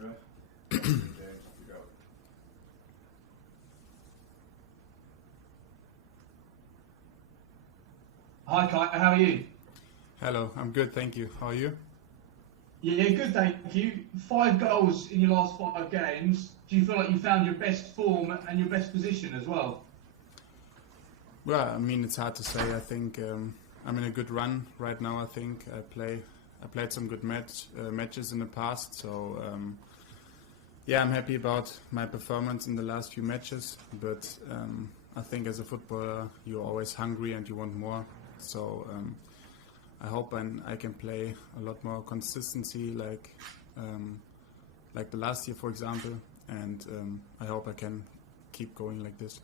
100. James, you go. Hi Kai, how are you? Hello, I'm good, thank you. How are you? Yeah, good, thank you. 5 goals in your last 5 games. Do you feel like you found your best form and your best position as well? Well, I mean, it's hard to say. I think I'm in a good run right now. I think I played some good matches in the past, so yeah, I'm happy about my performance in the last few matches. But I think as a footballer, you're always hungry and you want more. So I hope I can play a lot more consistency, like the last year, for example, and I hope I can keep going like this.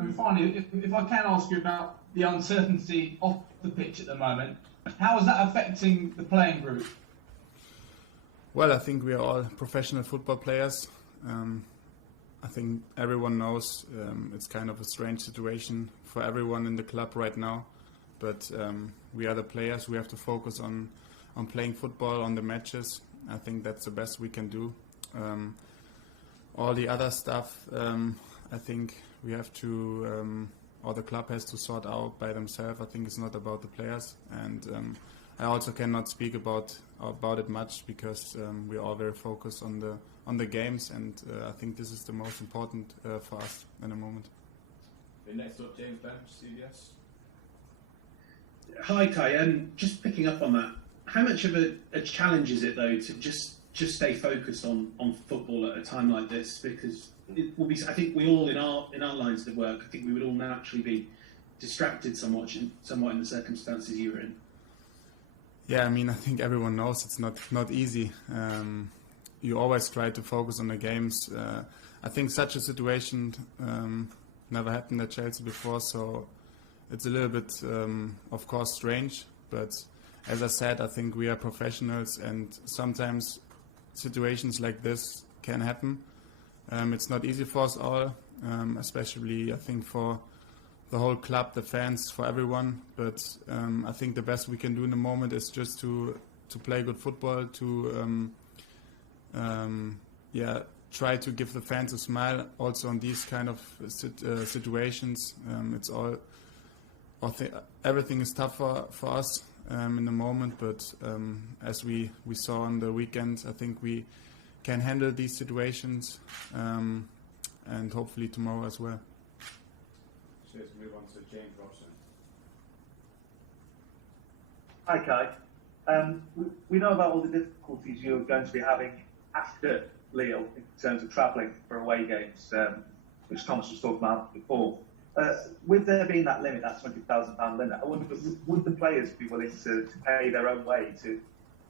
And finally, if I can ask you about the uncertainty off the pitch at the moment, how is that affecting the playing group? Well, I think we are all professional football players. I think everyone knows it's kind of a strange situation for everyone in the club right now. But we are the players. We have to focus on playing football, on the matches. I think that's the best we can do. All the other stuff, I think we have to, or the club has to sort out by themselves. I think it's not about the players, and I also cannot speak about it much because we are all very focused on the games, and I think this is the most important for us in the moment. Next up, James Bench, CBS. Hi Kai, just picking up on that, how much of a challenge is it though to just stay focused on football at a time like this? Because it will be, I think we all in our lines of work, I think we would all naturally be distracted somewhat in the circumstances you're in. Yeah, I mean, I think everyone knows it's not easy. You always try to focus on the games. I think such a situation never happened at Chelsea before, so it's a little bit, of course, strange. But as I said, I think we are professionals, and sometimes situations like this can happen. It's not easy for us all, especially I think for the whole club, the fans, for everyone. But I think the best we can do in the moment is just to play good football, to try to give the fans a smile also on these kind of situations. It's all, everything is tough for us in the moment, but as we saw on the weekend, I think we can handle these situations, and hopefully tomorrow as well. So let's move on to James Robson. Hi Kai. We know about all the difficulties you're going to be having after Lille in terms of travelling for away games, which Thomas was talking about before. With there being that limit, that £20,000 limit, I wonder, would the players be willing to pay their own way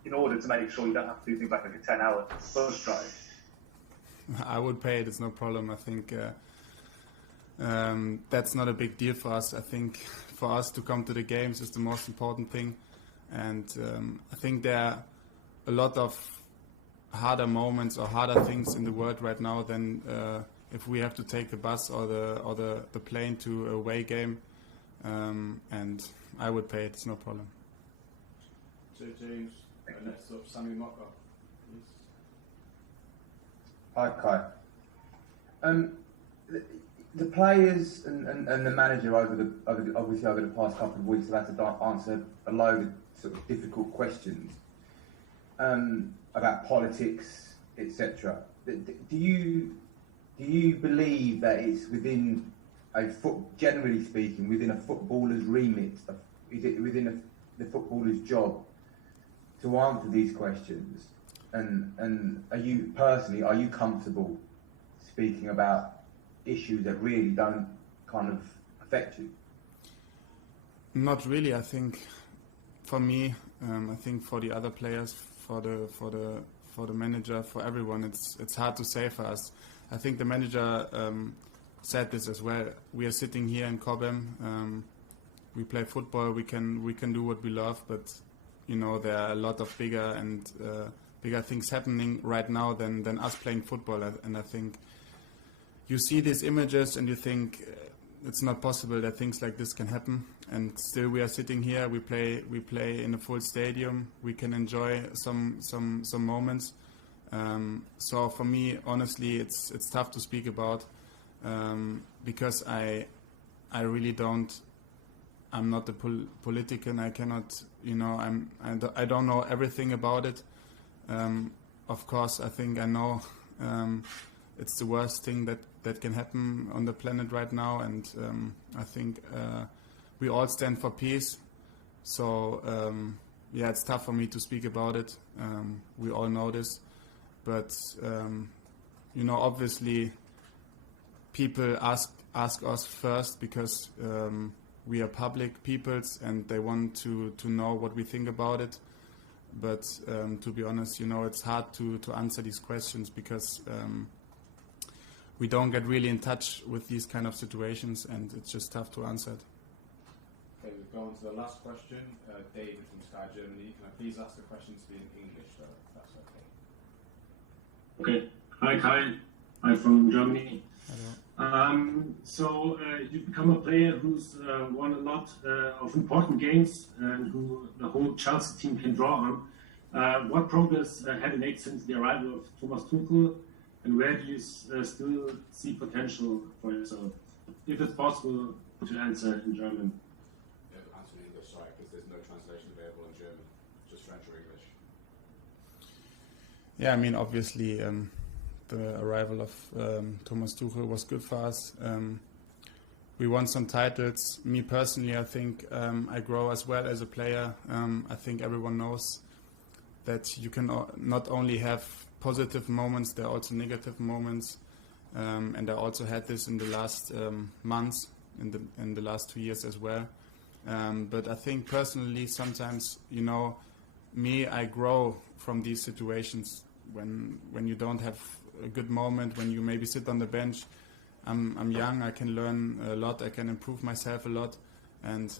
in order to make sure you don't have to do things like a 10-hour bus drive? I would pay it, it's no problem. I think that's not a big deal for us. I think for us to come to the games is the most important thing. And I think there are a lot of harder moments or harder things in the world right now than if we have to take the bus or the plane to a away game, and I would pay it, it's no problem. So James, next up, Sammy Mocker, please. Hi Kai. The players and the manager obviously over the past couple of weeks have had to answer a load of sort of difficult questions about politics, etc. Do you believe that it's within generally speaking, within a footballer's remit, is it within the footballer's job to answer these questions? And are you comfortable speaking about issues that really don't kind of affect you? Not really. I think for me, I think for the other players, for the manager, for everyone, it's hard to say for us. I think the manager said this as well. We are sitting here in Cobham. We play football. We can do what we love, but you know there are a lot of bigger things happening right now than us playing football. And I think you see these images and you think it's not possible that things like this can happen. And still we are sitting here. We play in a full stadium. We can enjoy some moments. So for me, honestly, it's tough to speak about because I really don't. I'm not a politician. I cannot, I don't know everything about it. Of course, I think I know it's the worst thing that can happen on the planet right now, and I think we all stand for peace. So yeah, it's tough for me to speak about it. We all know this, but obviously, people ask us first because we are public peoples and they want to know what we think about it. But to be honest, it's hard to answer these questions because we don't get really in touch with these kind of situations, and it's just tough to answer it. Okay, we've gone to the last question. David from Sky Germany. Can I please ask the question to be in English, though, if that's okay? Okay. Hi, Kai. I'm from Germany. Hello. So you've become a player who's won a lot of important games and who the whole Chelsea team can draw on. What progress have you made since the arrival of Thomas Tuchel, and where do you still see potential for yourself? If it's possible to answer in German. Yeah, answer in English, sorry, because there's no translation available in German, just French or English. Yeah, I mean, obviously, the arrival of Thomas Tuchel was good for us. We won some titles. Me personally, I think I grow as well as a player. I think everyone knows that you can not only have positive moments, there are also negative moments. And I also had this in the last months, in the last 2 years as well. But I think personally, sometimes, I grow from these situations when you don't have a good moment, when you maybe sit on the bench. I'm young, I can learn a lot, I can improve myself a lot, and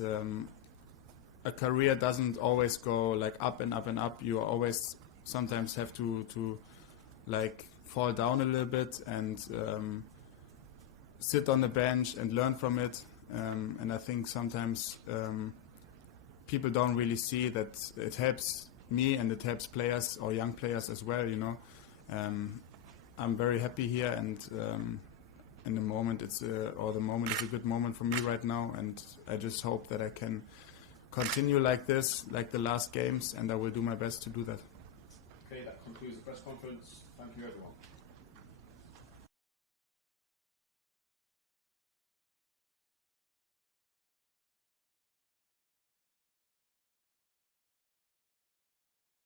a career doesn't always go like up and up and up. You always sometimes have to like fall down a little bit and sit on the bench and learn from it. And I think sometimes people don't really see that it helps me and it helps players or young players as well. I'm very happy here, and in the moment the moment is a good moment for me right now, and I just hope that I can continue like this, like the last games, and I will do my best to do that. Okay, that concludes the press conference. Thank you, everyone.